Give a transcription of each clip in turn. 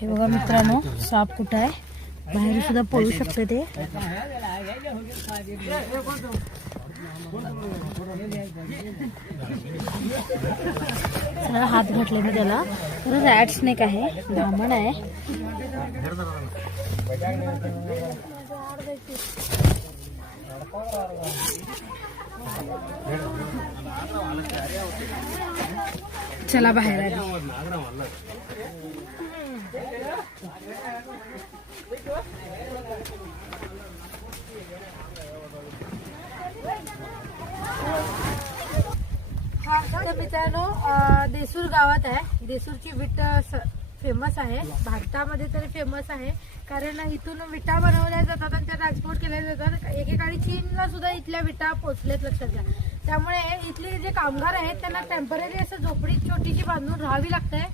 हे बघा मित्रांनो, साप कुठं आहे, बाहेर सुद्धा पळू शकते ते. हात घातले मी त्याला. तर रॅट स्नेक आहे, धामण आहे. चला बाहेर आली. हा तर मित्रांनो, देसूर गावात आहे. देसूरची विट फेमस आहे, भारतामध्ये तरी फेमस आहे. कारण इथून विटा बनवल्या जातात आणि त्या ट्रान्सपोर्ट केल्या जातात. एकेकाळी चीनला सुद्धा इथल्या विटा पोचलेत, लक्षात घ्या. त्यामुळे इथले जे कामगार आहेत त्यांना टेम्पररी असं झोपडी छोटीशी बांधून राहावी लागते.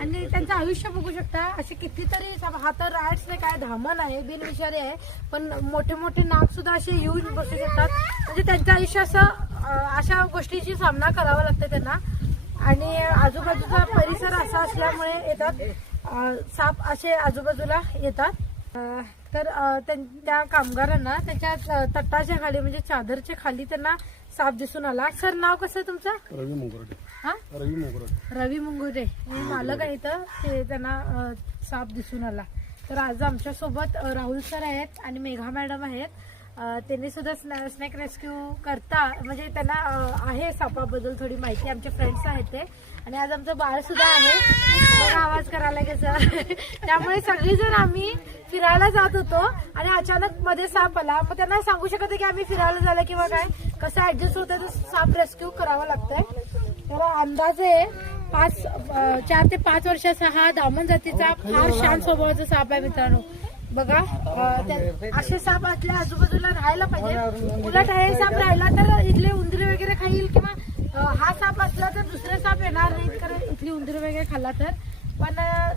आणि त्यांचं आयुष्य बघू शकता. असे कितीतरी, हा तर रॅट्स नाही काय, धामण आहे, बिनविषारी आहे, पण मोठे मोठे नाग सुद्धा असे येऊन बसू शकतात. म्हणजे त्यांचं आयुष्य असं अशा गोष्टीची सामना करावा लागतो त्यांना. आणि आजूबाजूचा परिसर असा असल्यामुळे येतात साप, असे आजूबाजूला येतात. तर त्या कामगारांना त्यांच्या तटाच्या खाली म्हणजे चादरच्या खाली त्यांना साप दिसून आला. सर, नाव कसं तुमचं? रवी मुंगुर्डे. हा, रवी मुंगुर्डे हे मालक आहेत. ते त्यांना साप दिसून आला. तर आज आमच्या सोबत राहुल सर आहेत आणि मेघा मॅडम आहेत. त्यांनी सुद्धा स्नेक रेस्क्यू करता, म्हणजे त्यांना आहे सापाबद्दल थोडी माहिती. आमचे फ्रेंड्स आहेत ते. आणि आज आमचं बाळ सुद्धा आहे, बघा आवाज करायला कसं. त्यामुळे सगळीजण आम्ही फिरायला जात होतो आणि अचानक मध्ये साप आला. मग त्यांना सांगू शकत की आम्ही फिरायला झालं किंवा काय, कसं ऍडजस्ट होतं, तर साप रेस्क्यू करावं लागतंय. तर अंदाजे 4 ते 5 वर्षाचा हा दामन जातीचा फार शांत स्वभावाचा साप आहे मित्रांनो. बघा, असे साप आपल्या आजूबाजूला राहायला पाहिजे. उलट हे साप राहिला तर इथले उंदीर वगैरे खाईल, किंवा हा साप असला तर दुसरे साप येणार नाहीत, कारण इथली उंदीर वगैरे खाल्ला तर. पण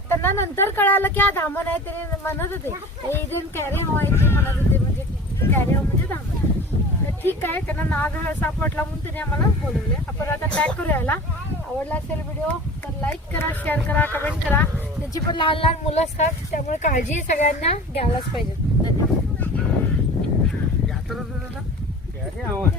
त्यांना नंतर कळालं की हा धामण आहे. ते म्हणत होते एलियन कॅरी व्हायचे म्हणत होते, म्हणजे कॅरी म्हणजे धामण. तर ठीक आहे, त्यांना नाग हा साप वाटला म्हणून त्यांनी आम्हाला बोलवले. आपण आता टॅग करू याला. आवडला असेल व्हिडिओ तर लाईक करा, शेअर करा, कमेंट करा. त्यांची पण लहान लहान मुलं असतात, त्यामुळे काळजी सगळ्यांना घ्यायलाच पाहिजे. धन्यवाद.